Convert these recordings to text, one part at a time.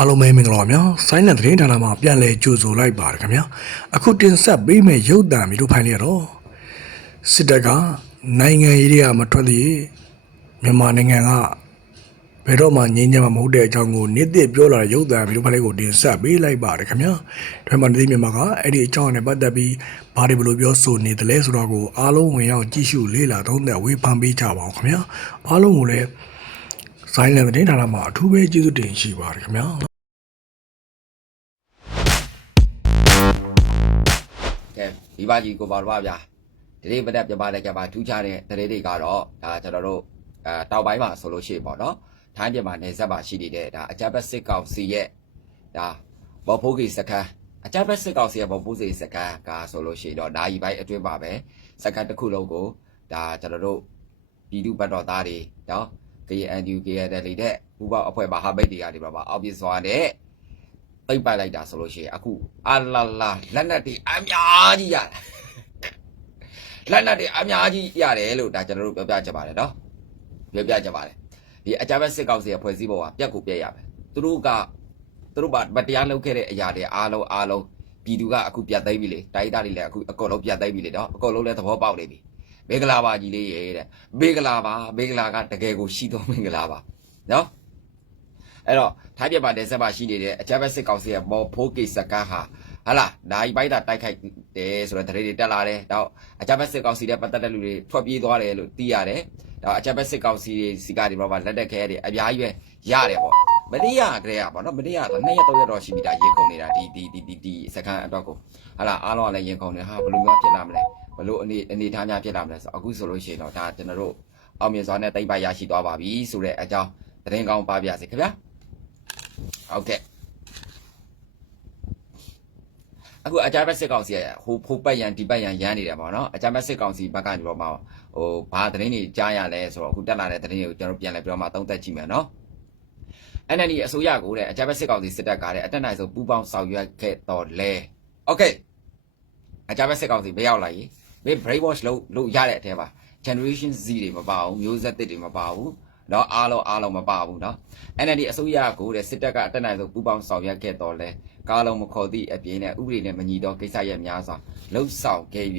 အားလုံးပဲမင်္ဂလာပါဗျာဆိုင်းလန်သတင်းဌာနမှာပြန်လည်ကြိုဆိုလိုက်ပါတယ်ခင်ဗျာအခုတင်ဆက်ပေးမယ့်ရုပ်သံမျိုးတို့ဖိုင်ရတော့စစ်တပ်ကနိုင်ငံရေးတွေကမထွက်သေးမြန်မာနိုင်ငံကဘယ်တော့မှငြိမ်းချမ်းမှာမဟုတ်တဲ့အကြောင်းကိုနေ့တစ်ပြောလာတဲ့ရုပ်သံမျိုးတို့ဖိုင်လေးကိုတင်ဆက်ပေးလိုက်ပါတယ်ခင်ဗျာဒါမှမဟုတ်မြန်မာကအဲ့ဒီအကြောင်းနဲ့ပတ်သက်ပြီးဘာတွေဘယ်လိုပြောဆိုနေတယ်လဲဆိုတော့ကိုအားလုံးဝင်ရောက်ကြည့်ရှုလေ့လာသုံးသပ်ဝေဖန်ပေးကြပါအောင်ခင်ဗျာအားလုံးကိုလည်းဆိုင်းလန်သတင်းဌာနမှာအထူးပဲကျေးဇူးတင်ရှိပါတယ်ခင်ဗျာ ဒီပါကြီးကိုပါတော့ဗျာဒီနေ့မတက်ပြပါတဲ့ကပါထူးခြားတဲ့တရေတွေကတော့ဒါကျွန်တော်တို့အဲတောက်ပိုင်းမှာဆိုလို့ရှိရင်ပေါ့နော်ထိုင်းပြည်မှာနေဆက်ပါရှိနေတဲ့ဒါအကြပ်ဘက်စစ်ကောင်စီရဲ့ဒါဘော်ဖိုးကြီးစကန်အကြပ်ဘက်စစ်ကောင်စီရဲ့ဘော်ဖိုးကြီးစကန်ကဆိုလို့ရှိရင်တော့ဒါကြီးပိုင်းအတွင်းပါပဲစကန်တစ်ခုလုံးကိုဒါကျွန်တော်တို့ပြည်သူ့ဘတ်တော်သားတွေနော် KNU KNL တွေတဲ့ဘူပေါအဖွဲ့မဟာမိတ်တွေကနေပါပါအောက်ပြစွာတဲ့ ပိတ်ပိုက်လိုက်တာဆိုလို့ရှိရင်အခုအလာလာလက်နက်တွေအများကြီးရတယ်လက်နက်တွေအများကြီးရတယ်လို့ဒါကျွန်တော်တို့ပြောပြချင်ပါတယ်နော်ပြောပြချင်ပါတယ်ဒီအကြမ်းဖက်စစ်ကောင်စီရဲ့ဖွဲ့စည်းပုံကပြက်ကိုပြက်ရမယ်သူတို့ကသူတို့ကမတရားလုပ်ခဲ့တဲ့အရာတွေအားလုံးအားလုံးပြည်သူကအခုပြတ်သိမ်းပြီလေတိုင်းသားတွေလည်းအခုအကုန်လုံးပြတ်သိမ်းပြီလေနော်အကုန်လုံးလည်းသဘောပေါက်နေပြီမင်္ဂလာပါကြီးလေးရေတဲ့မင်္ဂလာပါမင်္ဂလာကတကယ်ကိုရှိသောမင်္ဂလာပါနော် အဲ့တော့ထိုင်းပြည်မှာတင်ဆက်ပါရှိနေတဲ့အကြမ်းဖက်စစ်ကောင်စီရဲ့မော်ဖိုးကိစကန်းဟာဟာလာနိုင်ပိုက်တာတိုက်ခိုက်တယ်ဆိုတော့တရေတွေတက်လာတယ်။တော့အကြမ်းဖက်စစ်ကောင်စီတဲ့ပတ်သက်တဲ့လူတွေထွက်ပြေးသွားတယ်လို့သိရတယ်။တော့အကြမ်းဖက်စစ်ကောင်စီစီကဒီမှာလက်တက်ခဲတယ်အများကြီးပဲရတယ်ပေါ့။မတရားကလေးอ่ะပေါ့နော်မတရားတော့နှစ်ရက်သုံးရက်တော့ရှိပြီဒါရေကုန်နေတာဒီဒီဒီဒီဒီစကန်အတွက်ကိုဟာလာအားလုံးကလည်းရင်ကုန်တယ်ဟာဘယ်လိုမျိုးဖြစ်လာမလဲဘယ်လိုအနေအနေထားများဖြစ်လာမလဲဆိုအခုဆိုလို့ရှိရင်တော့ဒါကျွန်တော်တို့အောင်မြင်စွာနဲ့တိတ်ပိုက်ရရှိသွားပါပြီဆိုတဲ့အကြောင်းသတင်းကောင်းပါပြစေခင်ဗျာ ဟုတ်ကဲ့အခုအကြမ်းဖက်စစ်ကောင်စီကဟိုဖိုးပတ်ရန်ဒီပတ်ရန်ရမ်းနေတယ်ပေါ့နော်အကြမ်းဖက်စစ်ကောင်စီဘက်ကနေတော့မှဟိုဘာသတင်းတွေကြားရလဲဆိုတော့အခုတက်လာတဲ့သတင်းတွေကိုကျွန်တော်ပြန်လဲပြောမှသုံးသပ်ကြည့်မယ်နော် NND အစိုးရကိုတဲ့အကြမ်းဖက်စစ်ကောင်စီစစ်တပ်ကတဲ့အတက်နိုင်ဆုံးပူးပေါင်းဆောင်ရွက်ခဲ့တော့လဲโอเคအကြမ်းဖက်စစ်ကောင်စီမရောက်လာရင်မင်း brain wash လုပ်လုပ်ရတဲ့အထဲမှာ generation Z တွေမပါဘူးမျိုးဆက်သစ်တွေမပါဘူး နော်အားလုံးအားလုံးမပါဘူးနော် NLD အစိုးရကိုတဲ့စစ်တပ်ကအတက်နိုင်ဆုံးပူးပေါင်းဆောင်ရွက်ခဲ့တော်လဲကားလုံးမခေါ်သည့်အပြင်နဲ့ဥပဒေနဲ့မညီသောကိစ္စရပ်များစွာလှုပ်ဆောင်ခဲ့၍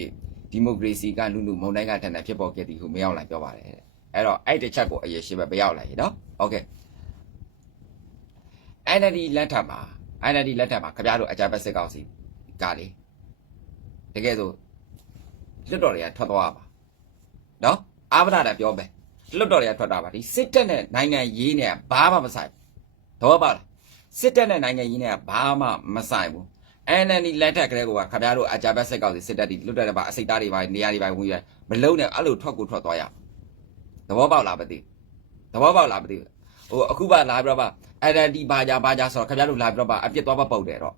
ဒီမိုကရေစီကလူလူမုံတိုင်းကထန်တဲ့ဖြစ်ပေါ်ခဲ့သည်ဟုမရောက်လာပြောပါတယ်အဲ့တော့အဲ့တစ်ချက်ကိုအရေးရှိပဲမရောက်လာရေနော်ဟုတ်ကဲ့ NLD လက်ထက်မှာ NLD လက်ထက်မှာခင်ဗျားတို့အကြမ်းဖက်စစ်ကောင်စီကလေတကယ်ဆိုလွတ်တော်တွေကထွက်သွားပါနော်အာဗဒတာပြောမယ် လွတ်တော်တွေကထွက်တာပါဒီစစ်တပ်နဲ့နိုင်ငံရေးနဲ့ဘာမှမဆိုင်တော့ပါလားစစ်တပ်နဲ့နိုင်ငံရေးနဲ့ဘာမှမဆိုင်ဘူး NLD လက်ထက်ကလေးကခင်ဗျားတို့အကြမ်းဖက်စစ်ကောင်စီစစ်တပ်ဒီလွတ်တော်တွေပါအစိတ်သားတွေပါနေရာတွေပါဝင်ရမလုံးနဲ့အဲ့လိုထွက်ကိုထွက်သွားရသဘောပေါက်လားမသိသဘောပေါက်လားမသိဟိုအခုပါလာပြီးတော့ပါ NLD ဘာကြဘာကြဆိုတော့ခင်ဗျားတို့လာပြီးတော့ပါအပြစ်သွားပါပုတ်တယ်တော့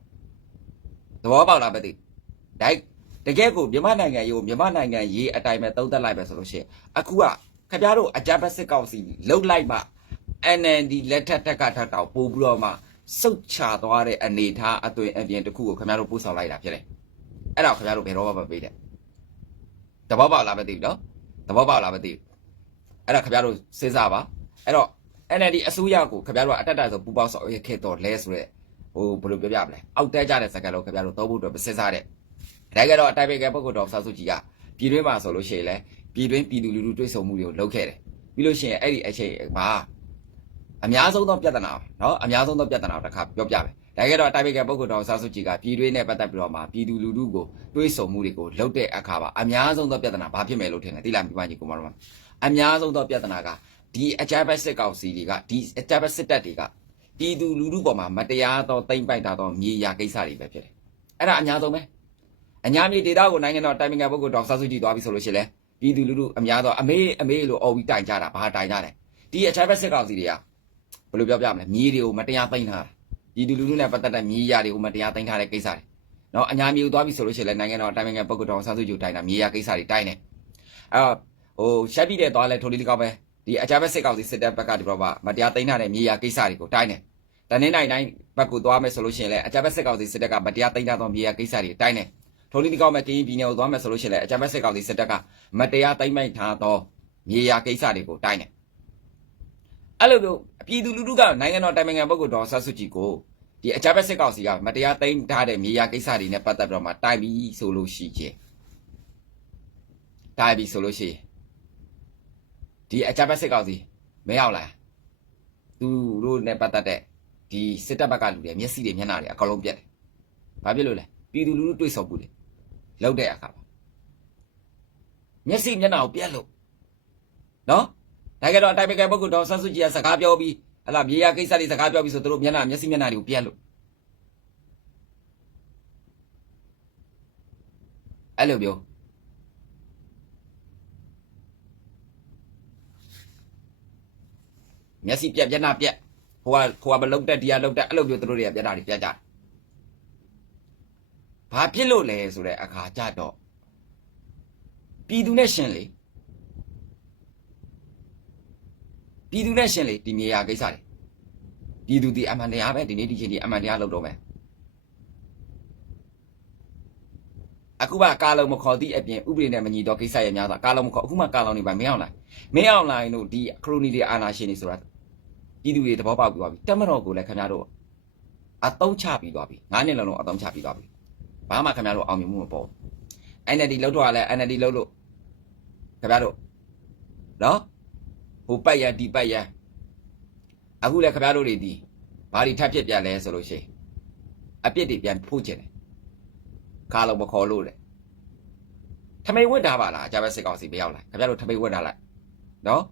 သဘောပေါက်လားမသိဒိုက်တကယ်ကိုမြန်မာနိုင်ငံရေးကိုမြန်မာနိုင်ငံရေးအတိုင်းပဲသုံးသပ်လိုက်ပဲဆိုလို့ရှိရင်အခုက ခင်ဗျားတို့အကြမ်းဖက်စစ်ကောင်စီလှုပ်လိုက်မှ NLD လက်ထက်တက်ကထက်တောင်ပို့ပြီးတော့မှစုတ်ချသွားတဲ့အနေထားအသွင်အပြင်တစ်ခုကိုခင်ဗျားတို့ပို့ဆောင်လိုက်တာဖြစ်တယ်အဲ့ဒါကိုခင်ဗျားတို့ဘယ်တော့မှမပေးတဲ့သဘောပေါက်လားမသိဘူးနော်သဘောပေါက်လားမသိဘူးအဲ့ဒါခင်ဗျားတို့စဉ်းစားပါအဲ့တော့ NLD အစိုးရကိုခင်ဗျားတို့ကအတက်တက်ဆိုပူပေါင်းဆောင်ရွက်ခဲ့တော့လဲဆိုရက်ဟိုဘယ်လိုပြောပြမလဲအောက်တဲကြတဲ့စကားလုံးခင်ဗျားတို့သုံးဖို့အတွက်မစဉ်းစားတဲ့ဒါကြတော့အတိုင်ပင်ခံပုဂ္ဂိုလ်တော်ဆာစုကြည်ကပြည်တွင်းမှာဆိုလို့ရှိရင်လဲ ပြည်တွင်းပြည်သူလူထုတွေ့ဆုံမှုတွေကိုလုပ်ခဲ့တယ်ပြီးလို့ရှိရင်အဲ့ဒီအချိန်မှာအများဆုံးသောပြဿနာเนาะအများဆုံးသောပြဿနာကိုတစ်ခါပြောပြမယ်ဒါကြတော့အတိုင်ပင်ခံပုဂ္ဂိုလ်တော်ဆာစုကြည်ကပြည်တွင်းနဲ့ပတ်သက်ပြီးတော့မှပြည်သူလူထုကိုတွေ့ဆုံမှုတွေကိုလုပ်တဲ့အခါမှာအများဆုံးသောပြဿနာဘာဖြစ်မယ်လို့ထင်လဲတိလာမိမကြီးကိုမတော်မှာအများဆုံးသောပြဿနာက ဒီအကြမ်းဖက်စစ်ကောင်စီတွေကဒီအကြမ်းဖက်စစ်တပ်တွေကပြည်သူလူထုပေါ်မှာမတရားသောတိမ့်ပိုက်တာသောမြေယာကိစ္စတွေပဲဖြစ်တယ်။အဲ့ဒါအများဆုံးပဲ။အညာမြေဒေတာကိုနိုင်ငံတော်တိုင်ပင်ခံပုဂ္ဂိုလ်ဒေါက်ဆာစုကြည်သွားပြီဆိုလို့ရှိရင်လေ ပြည်သူလူထုအများသောအမေးအမေးလို့အော်ပြီးတိုင်ကြတာဘာတိုင်ကြတယ်။ဒီအကြမ်းဖက်စစ်ကောင်စီတွေကဘယ်လိုပြောပြမလဲမြေတွေကိုမတရားသိမ်းထားတာ။ပြည်သူလူထုနဲ့ပတ်သက်တဲ့မြေယာတွေကိုမတရားသိမ်းထားတဲ့ကိစ္စတွေ။နော်အညာမြေကိုသွားပြီဆိုလို့ရှိရင်လေနိုင်ငံတော်တိုင်ပင်ခံပုဂ္ဂိုလ်ဒေါက်ဆာစုကြည်တိုင်တာမြေယာကိစ္စတွေတိုင်တယ်။အဲ့တော့ဟိုရှက်ပြီးတဲ့သွားလဲထိုးလေးကောက်ပဲ။ဒီအကြမ်းဖက်စစ်ကောင်စီစစ်တပ်ဘက်ကဒီတော့မတရားသိမ်းထားတဲ့မြေယာကိစ္စတွေကိုတိုင်းတယ်။တနင်္လာနေ့တိုင်းဘက်ကိုသွားမယ်ဆိုလို့ရှိရင်လည်းအကြမ်းဖက်စစ်ကောင်စီစစ်တပ်ကမတရားသိမ်းထားသောမြေယာကိစ္စတွေတိုင်းတယ်။ ထုံးလင်းဒီကောက်မဲ့ကရင်ပြည်နယ်ကိုသွားမယ်ဆိုလို့ရှိရင်လည်းအကြမ်းဖက်စစ်ကောင်စီစစ်တပ်ကမတရားသိမ်းမိုက်ထားသောမြေယာကိစ္စတွေကိုတိုင်းတယ်။အဲ့လိုမျိုးပြည်သူလူထုကနိုင်ငံတော်တိုင်ပင်ခံပုဂ္ဂိုလ်တော်ဆတ်စုကြည်ကိုဒီအကြမ်းဖက်စစ်ကောင်စီကမတရားသိမ်းထားတဲ့မြေယာကိစ္စတွေနဲ့ပတ်သက်ပြီးတော့မှတိုင်ပြီးဆိုလို့ရှိချင်းတိုင်ပြီးဆိုလို့ရှိရင်ဒီအကြမ်းဖက်စစ်ကောင်စီမရောက်လားသူတို့နဲ့ပတ်သက်တဲ့ဒီစစ်တပ်ဘက်ကလူတွေမျက်စိတွေမျက်နှာတွေအကုန်လုံးပြတ်တယ်။ဘာဖြစ်လို့လဲပြည်သူလူထုတွေ့ဆုံမှုတွေ လောက်တဲ့အခါမှာမျက်စိမျက်နှာကိုပြတ်လို့နော်ဒါကြတော့အတိုင်ပင်ခံပုဂ္ဂိုလ်တော်ဆန်းစုကြည်ကစကားပြောပြီးဟလာမြေယာကိစ္စတွေစကားပြောပြီးဆိုသူတို့မျက်နှာမျက်စိမျက်နှာတွေကိုပြတ်လို့အဲ့လိုပြောမျက်စိပြက်မျက်နှာပြက်ဟိုကဟိုကမလုံတက်ဒီကလုံတက်အဲ့လိုမျိုးသူတို့တွေကမျက်နှာတွေပြတ်ကြတယ် ဘာဖြစ်လို့လဲဆိုတဲ့အခါကြတော့ပြည်သူနဲ့ရှင်လေပြည်သူနဲ့ရှင်လေဒီမြေယာကိစ္စတွေပြည်သူဒီအမှန်တရားပဲဒီနေ့ဒီချိန်ဒီအမှန်တရားလုပ်တော့မယ်အခုမှကာလုံမခေါ်သည့်အပြင်ဥပဒေနဲ့မညီတော့ကိစ္စရဲ့များစွာကာလုံမခေါ်အခုမှကာလုံနေပါမင်းအောင်လိုက်မင်းအောင်လိုက်တို့ဒီခရိုနီတွေအာနာရှင်တွေဆိုတာပြည်သူတွေသဘောပေါက်ပြီးသွားပြီတက်မတော်ကိုလည်းခင်ဗျားတို့အတုံးချပြီးသွားပြီငါးနှစ်လုံးလုံးအတုံးချပြီးသွားပြီ ဘာမှခင်ဗျားတို့အောင်မြင်မှုမပေါ် NLD လောက်တော့လဲ NLD လောက်လို့ခင်ဗျားတို့နော်ဟိုပတ်ရဒီပတ်ရအခုလည်းခင်ဗျားတို့တွေဒီဘာတွေထပ်ဖြစ်ပြန်လဲဆိုလို့ရှိရင်အပြစ်တွေပြန်ဖို့ကျင်တယ်ခါလုံးမခေါ်လို့လေထမိန်ဝတ်တာပါလားအကြမ်းဖက်စစ်ကောင်စီမရောက်လာခင်ဗျားတို့ထမိန်ဝတ်တာလိုက်နော်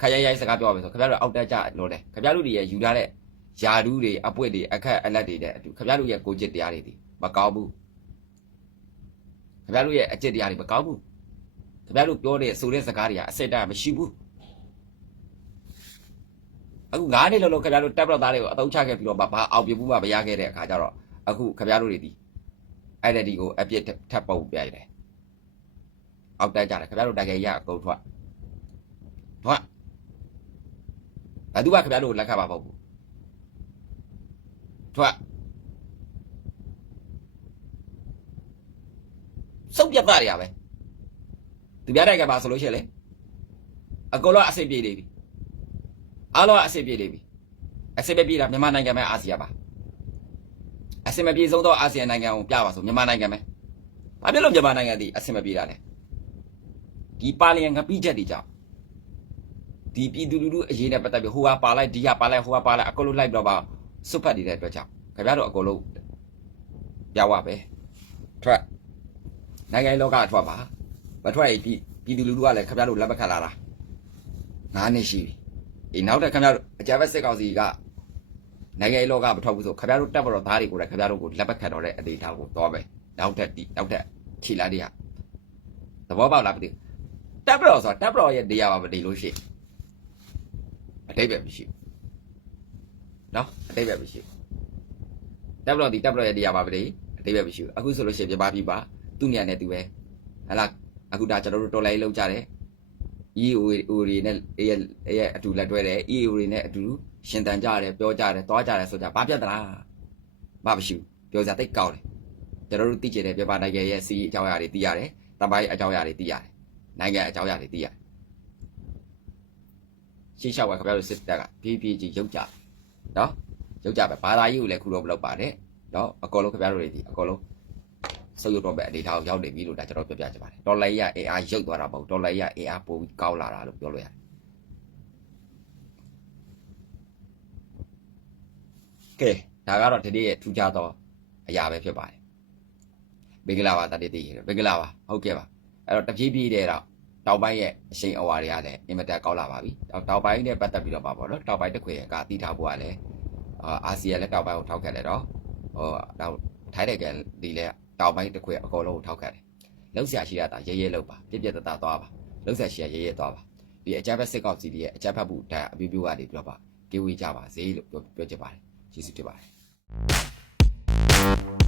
ခရရိုက်စကားပြောပါမယ်ဆိုခင်ဗျားတို့အောက်တက်ကြလို့တယ်ခင်ဗျားတို့တွေရယူထားတဲ့ယာဒူးတွေအပွင့်တွေအခက်အလက်တွေတဲ့အတူခင်ဗျားတို့ရဲ့ကိုจิตတရားတွေဒီ မကောင်းဘူးခင်ဗျားတို့ရဲ့အကျင့်တရားတွေမကောင်းဘူးခင်ဗျားတို့ပြောတဲ့ဆိုတဲ့စကားတွေကအစစ်တာမရှိဘူးအခုငါးနှစ်လုံးလုံးခင်ဗျားတို့တက်ပလောက်သားတွေကိုအသုံးချခဲ့ပြီးတော့ဘာအောင်ပြမှုမှမရခဲ့တဲ့အခါကျတော့အခုခင်ဗျားတို့တွေဒီအဲ့ဒီကိုအပြစ်ထပ်ပုတ်ပြရတယ်အောက်တက်ကြတယ်ခင်ဗျားတို့တကယ်ရအကုန်ထွက်ထွက်ဘယ်သူကခင်ဗျားတို့လက်ခတ်ပါမဟုတ်ဘူးထွက် စုပ်ပြတ်သားတွေရပဲသူပြတဲ့ကပါဆိုလို့ရှိရင်လေအကုန်လုံးအဆင်ပြေနေပြီအားလုံးအဆင်ပြေနေပြီအဆင်မပြေတာမြန်မာနိုင်ငံပဲအာဆီယံပါအဆင်မပြေဆုံးတော့အာဆီယံနိုင်ငံကိုပြပါဆိုမြန်မာနိုင်ငံပဲဘာဖြစ်လို့မြန်မာနိုင်ငံဒီအဆင်မပြေတာလဲဒီပါလီယံငပိချက်တွေကြောင့်ဒီပြည်သူလူထုအရေးနဲ့ပတ်သက်ပြီးဟိုဟာပါလိုက်ဒီဟာပါလိုက်ဟိုဟာပါလိုက်အကုန်လုံးလိုက်တော့ပါစွတ်ဖတ်နေတဲ့အတွက်ကြောင့်ခင်ဗျားတို့အကုန်လုံးပြဝပဲထွက် နိုင်ငံရေးလောကအထွက်ပါမထွက်ရင်ပြည်ပြည်သူလူထုကလည်းခင်ဗျားတို့လက်မခံလာတာငါးနှစ်ရှိပြီအေးနောက်ထပ်ခင်ဗျားတို့အကြမ်းဖက်စစ်ကောင်စီကနိုင်ငံရေးလောကမထွက်ဘူးဆိုခင်ဗျားတို့တက်မတော်သားတွေကိုလည်းခင်ဗျားတို့ကိုလက်မခံတော့တဲ့အနေအထားကိုတော့ပဲနောက်ထပ်ဒီနောက်ထပ်ခြေလာတွေကသဘောပေါက်လားမသိဘူးတက်မတော်ဆိုတာတက်မတော်ရဲ့နေရာမှာမနေလို့ရှိရင်အတိတ်ပဲမရှိဘူးနော်အတိတ်ပဲမရှိဘူးတက်မတော်ဒီတက်မတော်ရဲ့နေရာမှာမနေအတိတ်ပဲမရှိဘူးအခုဆိုလို့ရှိရင်ပြပါပြီပါ သူ့နေရာနဲ့သူပဲဟလာအခုဒါကျွန်တော်တို့တော်လိုင်းလောက်ကြတယ် EO တွေနဲ့ရဲ့ရဲ့အတူလက်တွဲတယ် EO တွေနဲ့အတူရှင်တန်ကြတယ်ပြောကြတယ်သွားကြတယ်ဆိုကြဘာပြတ်သလားမမရှိဘူးပြောစရာတိတ်ကောင်းတယ်ကျွန်တော်တို့သိကျင်တဲ့ပြပနိုင်ငံရဲ့စီးအကြောင်းအရာတွေသိရတယ်တပိုင်းအကြောင်းအရာတွေသိရတယ်နိုင်ငံအကြောင်းအရာတွေသိရတယ်ရှေ့လျှောက်ကခင်ဗျားတို့စစ်တပ်ကဖြည်းဖြည်းချင်းရုပ်ကြနော်ရုပ်ကြပဲဘာသာရေးကိုလည်းခုတော့မလုပ်ပါနဲ့နော်အကောလုံးခင်ဗျားတို့တွေဒီအကောလုံး ဆုပ်ရုပ်တော့ပဲအနေထားကိုရောက်နေပြီလို့ဒါကျွန်တော်ပြောပြချင်ပါတယ်ဒေါ်လာကြီးက AR ရုပ်သွားတာမဟုတ်ဒေါ်လာကြီးက AR ပိုပြီးကောင်းလာတာလို့ပြောလို့ရတယ်ကဲဒါကတော့ဒီနေ့ရဲ့ထူးခြားသောအရာပဲဖြစ်ပါတယ်မင်္ဂလာပါတတိတိမင်္ဂလာပါဟုတ်ကဲ့ပါအဲ့တော့တပြေးပြေးတဲ့တော့တောက်ပိုင်းရဲ့အရှိန်အဝါတွေကလည်းအင်မတန်ကောင်းလာပါပြီတောက်ပိုင်းနဲ့ပတ်သက်ပြီးတော့ပါပေါ့နော်တောက်ပိုင်းတစ်ခွေကတီးထားဖို့ကလည်းအာဆီယံလည်းတောက်ပိုင်းကိုထောက်ခဲ့တယ်တော့ဟိုတော့ထိုင်းတဲ့ကဒီလည်း တောင်ပိုင်းတစ်ခွေအကုန်လုံးကိုထောက်ခတ်တယ်။လောက်ဆရာရှိရတာရဲရဲလောက်ပါပြက်ပြက်တတသွားပါလောက်ဆရာရှိရရဲရဲသွားပါဒီအကြမ်းဖက်စစ်ကောက်စီရဲ့အကြမ်းဖက်မှုဒါအပြည့်ပြည့်ကနေပြောပါကေဝေးကြပါစေလို့ပြောပြောချင်ပါတယ်ကျေးဇူးတင်ပါတယ်